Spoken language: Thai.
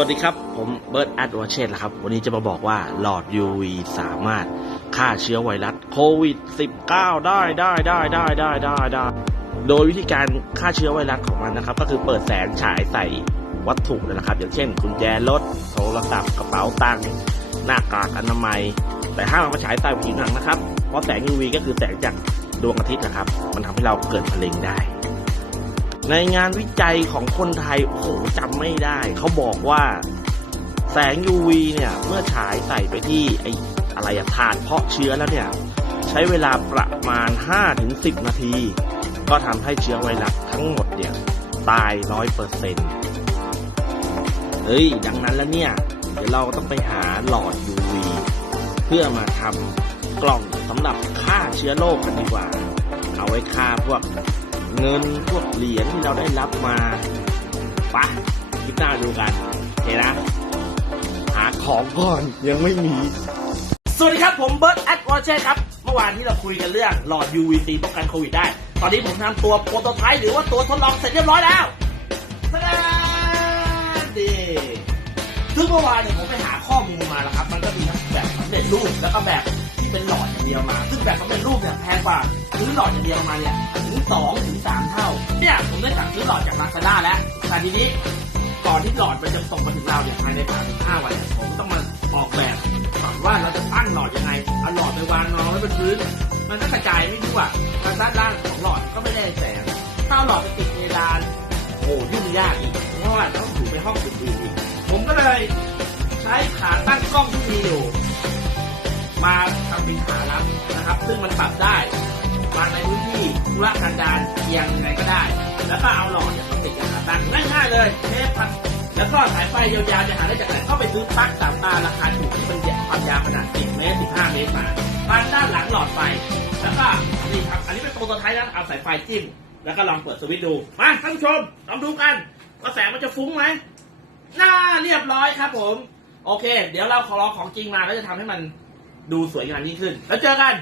วัสดีครับ ผมเบิร์ตแอดวอเชตนะครับ วันนี้จะมาบอกว่าหลอด UV สามารถฆ่าเชื้อไวรัสโควิด -19 ได้ได้ได้ได้ได้ได้ได้ โดยวิธีการฆ่าเชื้อไวรัสของมันนะครับ ก็คือเปิดแสงฉายใส่วัตถุนะครับ อย่างเช่นกุญแจรถโทรศัพท์กระเป๋าตังค์หน้ากากอนามัย แต่ห้ามเอามาฉายใส่ผิวหนังนะครับ เพราะแสง UV ก็คือแสงจากดวงอาทิตย์นะครับ มันทำให้เราเกิดมะเร็งได้ ในงานวิจัยของคนไทย โอ้โหจำไม่ได้ เขาบอกว่าแสง UV เนี่ย เมื่อฉายใส่ไปที่ไออะไรอะถ่านเพาะเชื้อแล้วเนี่ย ใช้เวลาประมาณ 5-10 นาที ก็ทำให้เชื้อไวรัสทั้งหมดเนี่ย ตายร้อยเปอร์เซ็นต์เฮ้ย ดังนั้นแล้วเนี่ย เดี๋ยวเราต้องไปหาหลอด UV เพื่อมาทำกล่องสำหรับฆ่าเชื้อโรคกันดีกว่า เอาไว้ฆ่าพวก เงินพวกเหรียญที่เราได้รับมาปะคลิปหน้าดูกันโอเคนะ หาของก่อนยังไม่มี สวัสดีครับผมเบิร์ตแอดวอเช่ครับ เมื่อวานที่เราคุยกันเรื่องหลอด UVC ป้องกันโควิดได้ ตอนนี้ผมทำตัวโปรโตไทป์หรือว่าตัวทดลองเสร็จเรียบร้อยแล้วสดงดีซึ่งเมื่อวานเนี่ยผมไปหาข้อมูลมาแล้วครับ มันก็มีทั้งแบบสำเร็จรูปแล้วก็แบบ เป็นหลอดอย่างเดียวมา ซึ่งแบบสำเร็จรูปเนี่ยแพงกว่าซื้อหลอดอย่างเดียวมาเนี่ยถึงสองถึงสามเท่า เนี่ยผมได้สั่งซื้อหลอดจากลาซาด้าแล้ว แต่ทีนี้ก่อนที่หลอดมันจะส่งมาถึงเราเนี่ยภายในสามถึงห้าวันผมต้องมาออกแบบก่อนว่าเราจะตั้งหลอดยังไงเอาหลอดไปวางรองไว้บนพื้น มันก็กระจายไม่ทั่วทางด้านล่างของหลอดก็ไม่ได้แสงถ้าหลอดไปติดเพดานโอ้ยุ่งยากอีกเพราะว่าต้องถูไปห้องอื่นๆอีกผมก็เลยใช้ขาตั้งกล้องที่มีอยู่มา เป็นขาลับนะครับ ซึ่งมันปรับได้วางในพื้นที่ธุระกันดารเอียงยังไงก็ได้ แล้วก็เอาหลอดเนี่ยติดกับขาตั้งง่ายๆเลยเทปพันแล้วก็สายไฟยาวๆจะหาได้จากไหนก็ไปซื้อปลั๊กสามตาราคาถูกที่มันเนี่ยความยาวขนาด10เมตร15 เมตรมาตั้งด้านหลังหลอดไฟแล้วก็นี่ครับอันนี้เป็นโปรโตไทป์นะเอาสายไฟจิ้มแล้วก็ลองเปิดสวิตช์ดูมาท่านผู้ชมลองดูกันว่าแสงมันจะฟุ้งไหมน่าเรียบร้อยครับผม โอเค เดี๋ยวเราขอลองของจริงมาแล้วจะทำให้มัน ดูสวยงามยิ่งขึ้น แล้วเจอกัน